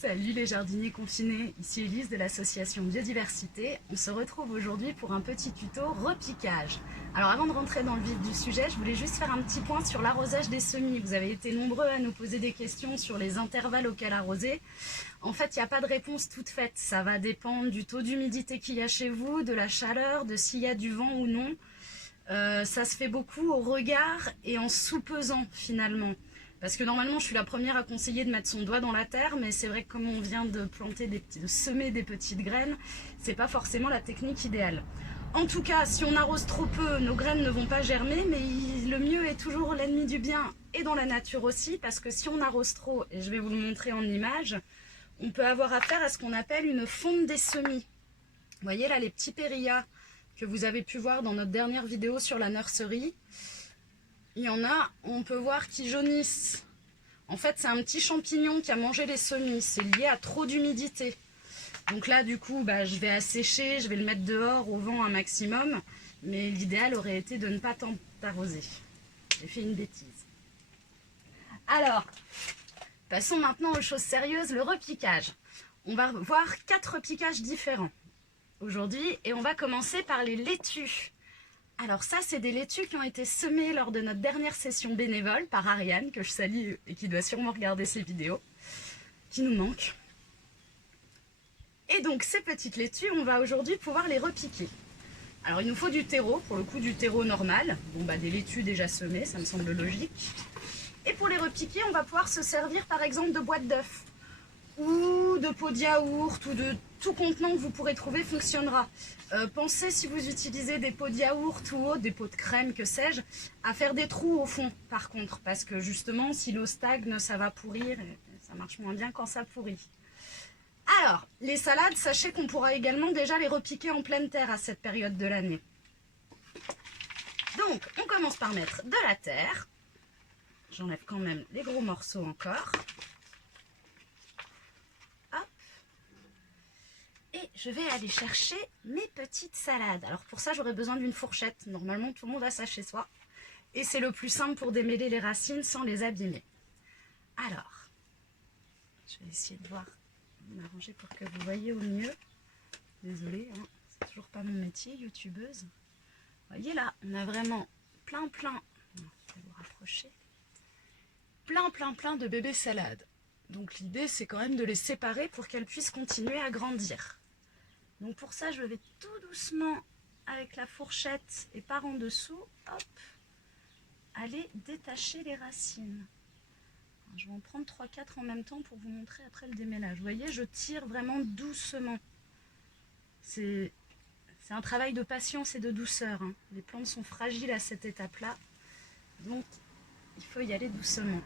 Salut les jardiniers confinés, ici Elise de l'association Biodiversité. On se retrouve aujourd'hui pour un petit tuto repiquage. Alors avant de rentrer dans le vif du sujet, je voulais juste faire un petit point sur l'arrosage des semis. Vous avez été nombreux à nous poser des questions sur les intervalles auxquels arroser. En fait, il n'y a pas de réponse toute faite. Ça va dépendre du taux d'humidité qu'il y a chez vous, de la chaleur, de s'il y a du vent ou non. Ça se fait beaucoup au regard et en soupesant finalement. Parce que normalement, je suis la première à conseiller de mettre son doigt dans la terre, mais c'est vrai que comme on vient de de semer des petites graines, c'est pas forcément la technique idéale. En tout cas, si on arrose trop peu, nos graines ne vont pas germer, mais le mieux est toujours l'ennemi du bien et dans la nature aussi, parce que si on arrose trop, et je vais vous le montrer en image, on peut avoir affaire à ce qu'on appelle une fonte des semis. Vous voyez là les petits périllas que vous avez pu voir dans notre dernière vidéo sur la nurserie. Il y en a, on peut voir qui jaunissent. En fait, c'est un petit champignon qui a mangé les semis. C'est lié à trop d'humidité. Donc là, du coup, je vais assécher, je vais le mettre dehors au vent un maximum. Mais l'idéal aurait été de ne pas tant arroser. J'ai fait une bêtise. Alors, passons maintenant aux choses sérieuses, le repiquage. On va voir 4 repiquages différents aujourd'hui et on va commencer par les laitues. Alors ça, c'est des laitues qui ont été semées lors de notre dernière session bénévole par Ariane, que je salue et qui doit sûrement regarder ces vidéos, qui nous manque. Et donc ces petites laitues, on va aujourd'hui pouvoir les repiquer. Alors il nous faut du terreau, pour le coup du terreau normal, des laitues déjà semées, ça me semble logique. Et pour les repiquer, on va pouvoir se servir par exemple de boîtes d'œufs, ou de pots de yaourt, ou de tout contenant que vous pourrez trouver fonctionnera. Pensez, si vous utilisez des pots de yaourt ou autre, des pots de crème, que sais-je, à faire des trous au fond par contre, parce que justement si l'eau stagne, ça va pourrir, et ça marche moins bien quand ça pourrit. Alors, les salades, sachez qu'on pourra également déjà les repiquer en pleine terre à cette période de l'année. Donc, on commence par mettre de la terre. J'enlève quand même les gros morceaux encore. Et je vais aller chercher mes petites salades. Alors pour ça, j'aurai besoin d'une fourchette. Normalement, tout le monde a ça chez soi. Et c'est le plus simple pour démêler les racines sans les abîmer. Alors, je vais essayer de m'arranger pour que vous voyez au mieux. Désolée, hein, c'est toujours pas mon métier, youtubeuse. Vous voyez là, on a vraiment plein. Je vais vous rapprocher. Plein de bébés salades. Donc l'idée, c'est quand même de les séparer pour qu'elles puissent continuer à grandir. Donc pour ça, je vais tout doucement, avec la fourchette et par en dessous, hop, aller détacher les racines. Alors, je vais en prendre 3-4 en même temps pour vous montrer après le démêlage. Vous voyez, je tire vraiment doucement. C'est un travail de patience et de douceur, hein. Les plantes sont fragiles à cette étape-là, donc il faut y aller doucement.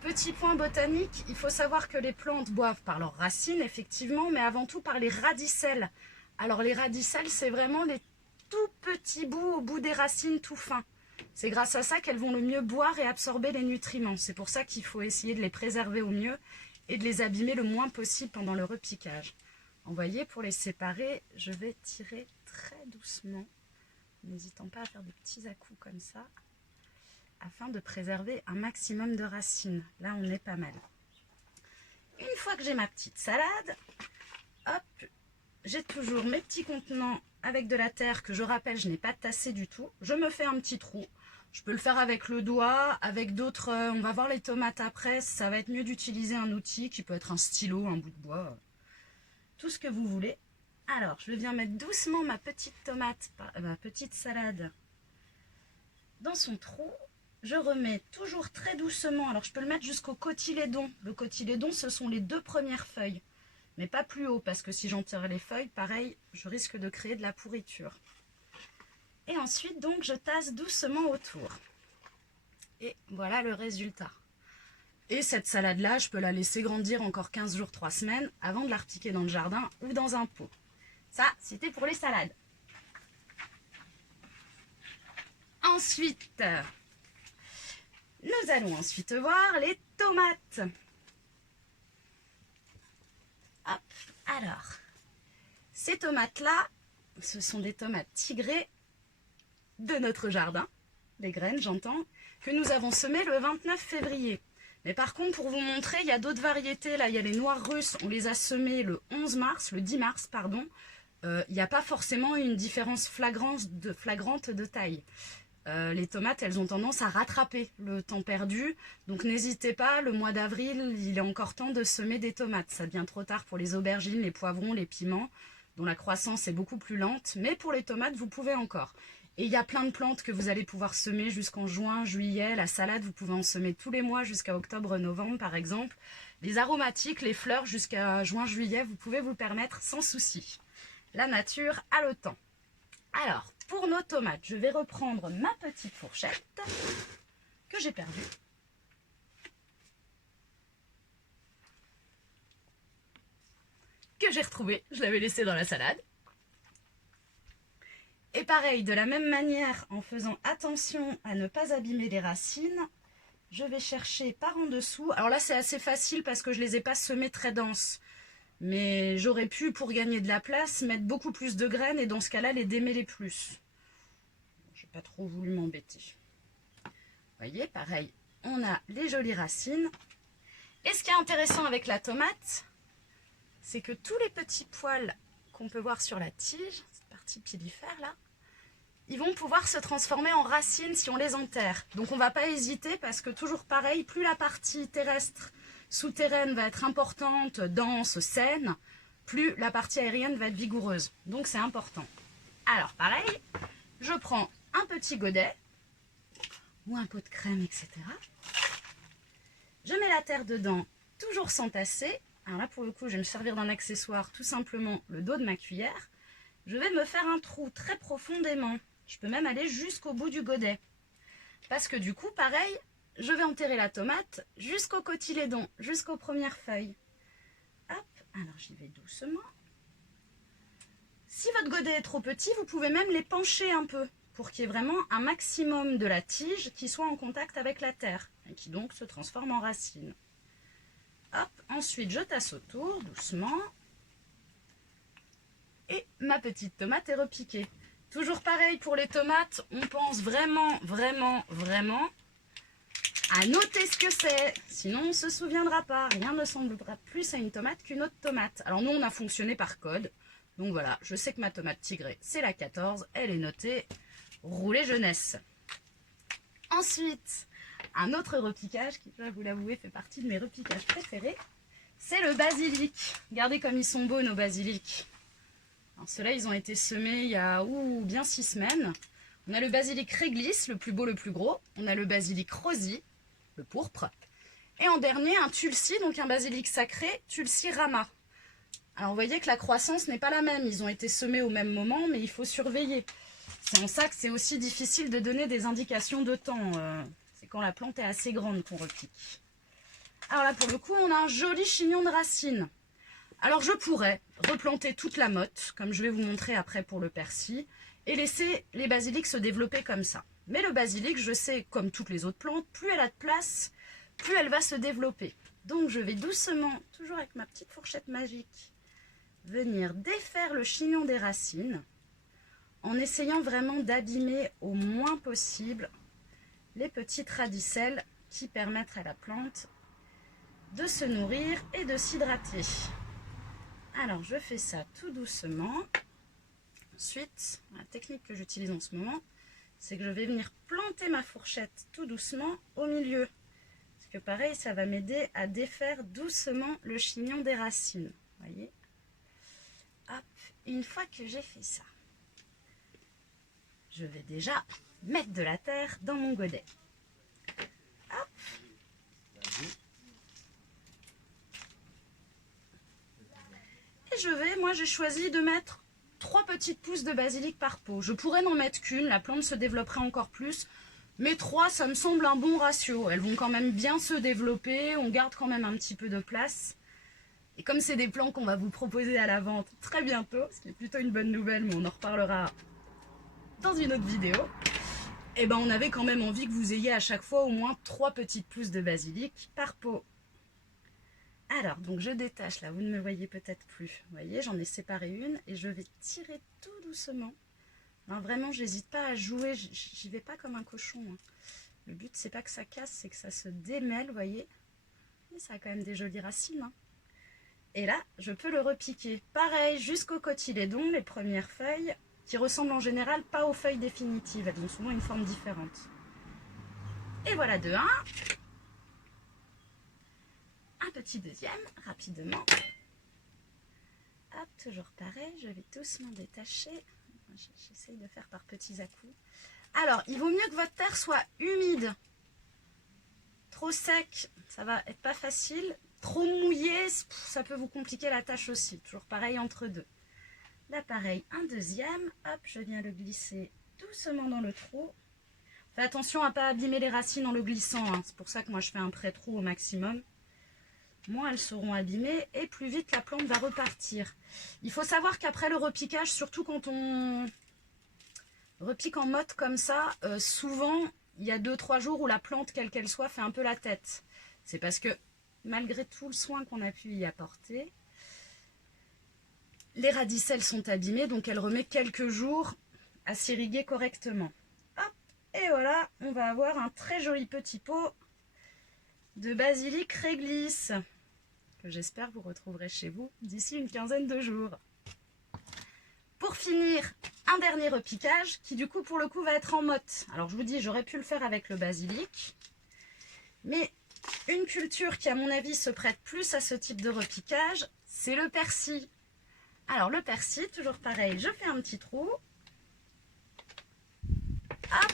Petit point botanique, il faut savoir que les plantes boivent par leurs racines, effectivement, mais avant tout par les radicelles. Alors les radicelles, c'est vraiment les tout petits bouts au bout des racines tout fins. C'est grâce à ça qu'elles vont le mieux boire et absorber les nutriments. C'est pour ça qu'il faut essayer de les préserver au mieux et de les abîmer le moins possible pendant le repiquage. Vous voyez, pour les séparer, je vais tirer très doucement, n'hésitant pas à faire des petits à-coups comme ça, afin de préserver un maximum de racines. Là, on est pas mal. Une fois que j'ai ma petite salade, hop, j'ai toujours mes petits contenants avec de la terre que je rappelle, je n'ai pas tassé du tout. Je me fais un petit trou. Je peux le faire avec le doigt, avec d'autres, on va voir les tomates après, ça va être mieux d'utiliser un outil qui peut être un stylo, un bout de bois, tout ce que vous voulez. Alors, je viens mettre doucement ma petite tomate, ma petite salade dans son trou. Je remets toujours très doucement, alors je peux le mettre jusqu'au cotylédon. Le cotylédon, ce sont les 2 premières feuilles, mais pas plus haut, parce que si j'en tire les feuilles, pareil, je risque de créer de la pourriture. Et ensuite, donc, je tasse doucement autour. Et voilà le résultat. Et cette salade-là, je peux la laisser grandir encore 15 jours, 3 semaines, avant de la repiquer dans le jardin ou dans un pot. Ça, c'était pour les salades. Ensuite, nous allons ensuite voir les tomates. Hop, alors, ces tomates-là, ce sont des tomates tigrées de notre jardin, des graines j'entends, que nous avons semées le 29 février. Mais par contre, pour vous montrer, il y a d'autres variétés. Là, il y a les noires russes, on les a semées le 10 mars, pardon. Il n'y a pas forcément une différence flagrante de taille. Les tomates, elles ont tendance à rattraper le temps perdu. Donc n'hésitez pas, le mois d'avril, il est encore temps de semer des tomates. Ça devient trop tard pour les aubergines, les poivrons, les piments, dont la croissance est beaucoup plus lente. Mais pour les tomates, vous pouvez encore. Et il y a plein de plantes que vous allez pouvoir semer jusqu'en juin, juillet. La salade, vous pouvez en semer tous les mois jusqu'à octobre, novembre par exemple. Les aromatiques, les fleurs jusqu'à juin, juillet, vous pouvez vous le permettre sans souci. La nature a le temps. Alors, pour nos tomates, je vais reprendre ma petite fourchette que j'ai perdue. Que j'ai retrouvée, je l'avais laissée dans la salade. Et pareil, de la même manière, en faisant attention à ne pas abîmer les racines, je vais chercher par en dessous. Alors là, c'est assez facile parce que je ne les ai pas semées très denses. Mais j'aurais pu, pour gagner de la place, mettre beaucoup plus de graines et dans ce cas-là, les démêler plus. Je n'ai pas trop voulu m'embêter. Vous voyez, pareil, on a les jolies racines. Et ce qui est intéressant avec la tomate, c'est que tous les petits poils qu'on peut voir sur la tige, cette partie pilifère là, ils vont pouvoir se transformer en racines si on les enterre. Donc on ne va pas hésiter parce que toujours pareil, plus la partie terrestre souterraine va être importante, dense, saine, plus la partie aérienne va être vigoureuse. Donc c'est important. Alors pareil, je prends un petit godet ou un pot de crème, etc. Je mets la terre dedans, toujours sans tasser. Alors là pour le coup, je vais me servir d'un accessoire, tout simplement le dos de ma cuillère. Je vais me faire un trou très profondément. Je peux même aller jusqu'au bout du godet. Parce que du coup, pareil, je vais enterrer la tomate jusqu'au cotylédon, jusqu'aux premières feuilles. Hop, alors j'y vais doucement. Si votre godet est trop petit, vous pouvez même les pencher un peu pour qu'il y ait vraiment un maximum de la tige qui soit en contact avec la terre et qui donc se transforme en racine. Hop, ensuite je tasse autour doucement. Et ma petite tomate est repiquée. Toujours pareil pour les tomates, on pense vraiment à noter ce que c'est, sinon on ne se souviendra pas. Rien ne semblera plus à une tomate qu'une autre tomate. Alors nous on a fonctionné par code, donc voilà, je sais que ma tomate tigrée c'est la 14, elle est notée, roulez jeunesse. Ensuite, un autre repiquage qui, je vais vous l'avouer, fait partie de mes repiquages préférés, c'est le basilic. Regardez comme ils sont beaux nos basilics. Alors ceux-là, ils ont été semés il y a bien 6 semaines. On a le basilic réglisse, le plus beau, le plus gros. On a le basilic rosy, le pourpre. Et en dernier, un tulsi, donc un basilic sacré, tulsi rama. Alors vous voyez que la croissance n'est pas la même. Ils ont été semés au même moment, mais il faut surveiller. C'est en ça que c'est aussi difficile de donner des indications de temps. C'est quand la plante est assez grande qu'on repique. Alors là, pour le coup, on a un joli chignon de racines. Alors je pourrais replanter toute la motte, comme je vais vous montrer après pour le persil, et laisser les basilics se développer comme ça. Mais le basilic, je sais, comme toutes les autres plantes, plus elle a de place, plus elle va se développer. Donc je vais doucement, toujours avec ma petite fourchette magique, venir défaire le chignon des racines, en essayant vraiment d'abîmer au moins possible les petites radicelles qui permettent à la plante de se nourrir et de s'hydrater. Alors je fais ça tout doucement. Ensuite, la technique que j'utilise en ce moment, c'est que je vais venir planter ma fourchette tout doucement au milieu. Parce que pareil, ça va m'aider à défaire doucement le chignon des racines. Vous voyez? Hop, une fois que j'ai fait ça, je vais déjà mettre de la terre dans mon godet. Hop. Et moi j'ai choisi de mettre 3 petites pousses de basilic par pot. Je pourrais n'en mettre qu'une, la plante se développerait encore plus. Mais 3, ça me semble un bon ratio. Elles vont quand même bien se développer, on garde quand même un petit peu de place. Et comme c'est des plants qu'on va vous proposer à la vente très bientôt, ce qui est plutôt une bonne nouvelle, mais on en reparlera dans une autre vidéo, et ben on avait quand même envie que vous ayez à chaque fois au moins 3 petites pousses de basilic par pot. Alors, donc je détache là, vous ne me voyez peut-être plus. Vous voyez, j'en ai séparé une et je vais tirer tout doucement. Alors vraiment, j'hésite pas à jouer, j'y vais pas comme un cochon. Hein. Le but, c'est pas que ça casse, c'est que ça se démêle, vous voyez. Mais ça a quand même des jolies racines. Hein. Et là, je peux le repiquer. Pareil, jusqu'au cotylédon, les premières feuilles, qui ressemblent en général pas aux feuilles définitives. Elles ont souvent une forme différente. Et voilà de un. Un petit deuxième, rapidement. Hop, toujours pareil, je vais doucement détacher. J'essaye de faire par petits à-coups. Alors, il vaut mieux que votre terre soit humide. Trop sec, ça va être pas facile. Trop mouillé, ça peut vous compliquer la tâche aussi. Toujours pareil entre deux. Là, pareil, un deuxième. Hop, je viens le glisser doucement dans le trou. Faites attention à ne pas abîmer les racines en le glissant. Hein. C'est pour ça que moi, je fais un pré-trou au maximum. Moins elles seront abîmées et plus vite la plante va repartir. Il faut savoir qu'après le repiquage, surtout quand on repique en motte comme ça, souvent, il y a 2-3 jours où la plante, quelle qu'elle soit, fait un peu la tête. C'est parce que malgré tout le soin qu'on a pu y apporter, les radicelles sont abîmées, donc elle remet quelques jours à s'irriguer correctement. Hop, et voilà, on va avoir un très joli petit pot de basilic réglisse, que j'espère vous retrouverez chez vous d'ici une quinzaine de jours. Pour finir, un dernier repiquage qui du coup pour le coup va être en motte. Alors je vous dis, j'aurais pu le faire avec le basilic, mais une culture qui à mon avis se prête plus à ce type de repiquage, c'est le persil. Alors le persil, toujours pareil, je fais un petit trou. Hop,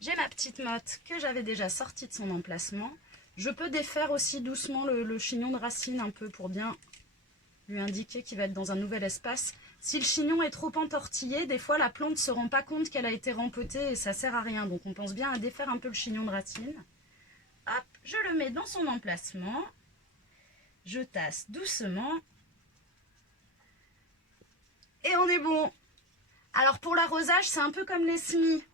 j'ai ma petite motte que j'avais déjà sortie de son emplacement. Je peux défaire aussi doucement le chignon de racine un peu pour bien lui indiquer qu'il va être dans un nouvel espace. Si le chignon est trop entortillé, des fois la plante ne se rend pas compte qu'elle a été rempotée et ça sert à rien. Donc on pense bien à défaire un peu le chignon de racine. Hop, je le mets dans son emplacement. Je tasse doucement. Et on est bon. Alors pour l'arrosage, c'est un peu comme les semis.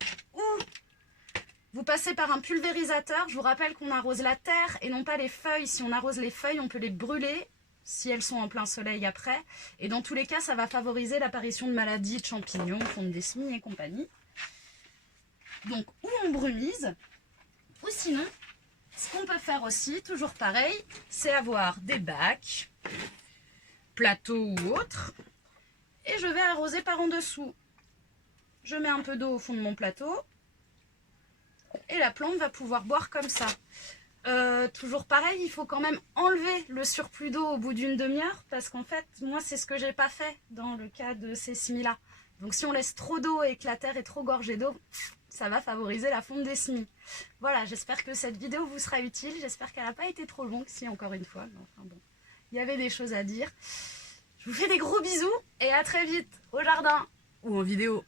Vous passez par un pulvérisateur. Je vous rappelle qu'on arrose la terre et non pas les feuilles. Si on arrose les feuilles, on peut les brûler si elles sont en plein soleil après. Et dans tous les cas, ça va favoriser l'apparition de maladies, de champignons, fonte des semis et compagnie. Donc, ou on brumise, ou sinon, ce qu'on peut faire aussi, toujours pareil, c'est avoir des bacs, plateaux ou autres, et je vais arroser par en dessous. Je mets un peu d'eau au fond de mon plateau, et la plante va pouvoir boire comme ça. Toujours pareil, il faut quand même enlever le surplus d'eau au bout d'une demi-heure, parce qu'en fait, moi, c'est ce que j'ai pas fait dans le cas de ces semis-là. Donc si on laisse trop d'eau et que la terre est trop gorgée d'eau, ça va favoriser la fonte des semis. Voilà, j'espère que cette vidéo vous sera utile. J'espère qu'elle n'a pas été trop longue, si encore une fois. Mais enfin bon, il y avait des choses à dire. Je vous fais des gros bisous et à très vite au jardin ou en vidéo.